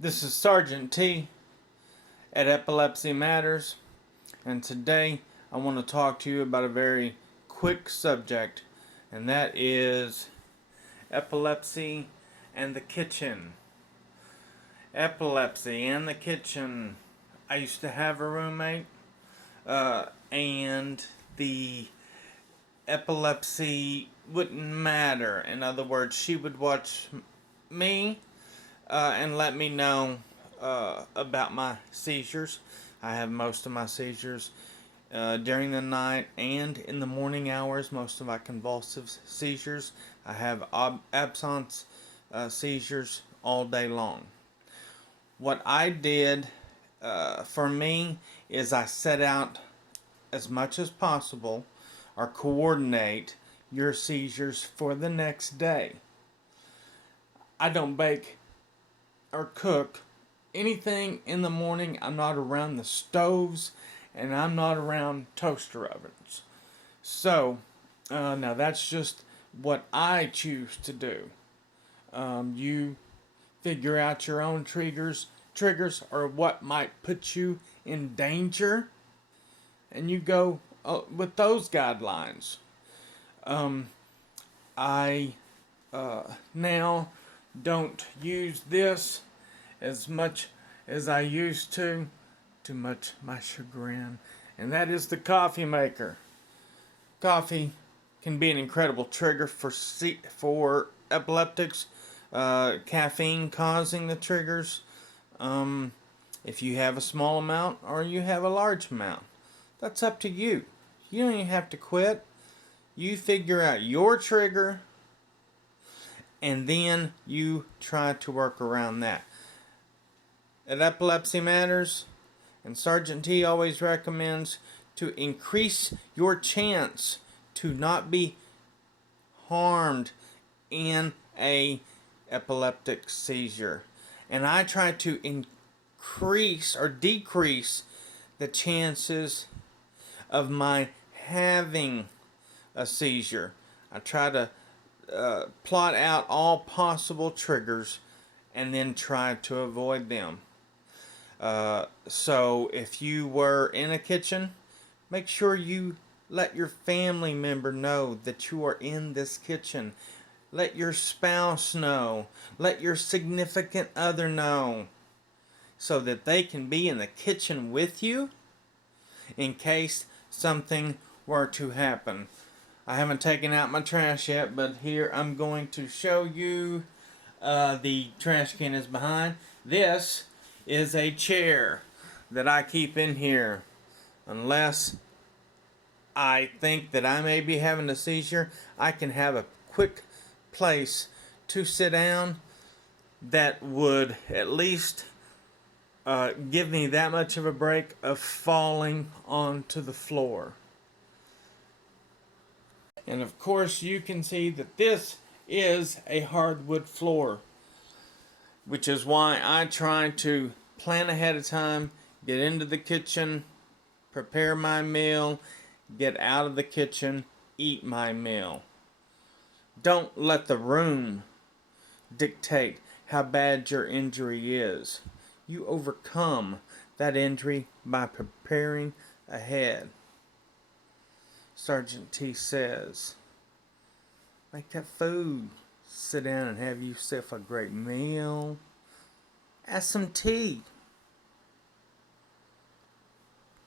This is Sergeant T at Epilepsy Matters, and today I want to talk to you about a very quick subject, and that is epilepsy and the kitchen. Epilepsy and the kitchen. I used to have a roommate, and the epilepsy wouldn't matter. In other words, she would watch me and let me know about my seizures. I have most of my seizures during the night and in the morning hours. Most of my convulsive seizures. I have absence seizures all day long. What I did for me is I set out as much as possible or coordinate your seizures for the next day. I don't bake or cook anything in the morning. I'm not around the stoves and I'm not around toaster ovens. So, now that's just what I choose to do. You figure out your own triggers or what might put you in danger, and you go with those guidelines. I now don't use this as much as I used to much my chagrin, and that is the coffee maker. Coffee can be an incredible trigger for epileptics. Caffeine causing the triggers. If you have a small amount or you have a large amount, that's up to you. You don't even have to quit. You figure out your trigger and then you try to work around that. At Epilepsy Matters, and Sergeant T always recommends to increase your chance to not be harmed in a epileptic seizure. And I try to increase or decrease the chances of my having a seizure. I try to plot out all possible triggers and then try to avoid them. So if you were in a kitchen, make sure you let your family member know that you are in this kitchen. Let your spouse know. Let your significant other know. So that they can be in the kitchen with you in case something were to happen. I haven't taken out my trash yet, but here I'm going to show you the trash can is behind. This is a chair that I keep in here. Unless I think that I may be having a seizure, I can have a quick place to sit down that would at least give me that much of a break of falling onto the floor. And of course you can see that this is a hardwood floor, which is why I try to plan ahead of time, get into the kitchen, prepare my meal, get out of the kitchen, eat my meal. Don't let the room dictate how bad your injury is. You overcome that injury by preparing ahead. Sergeant T says, make that food. Sit down and have yourself a great meal. Add some tea.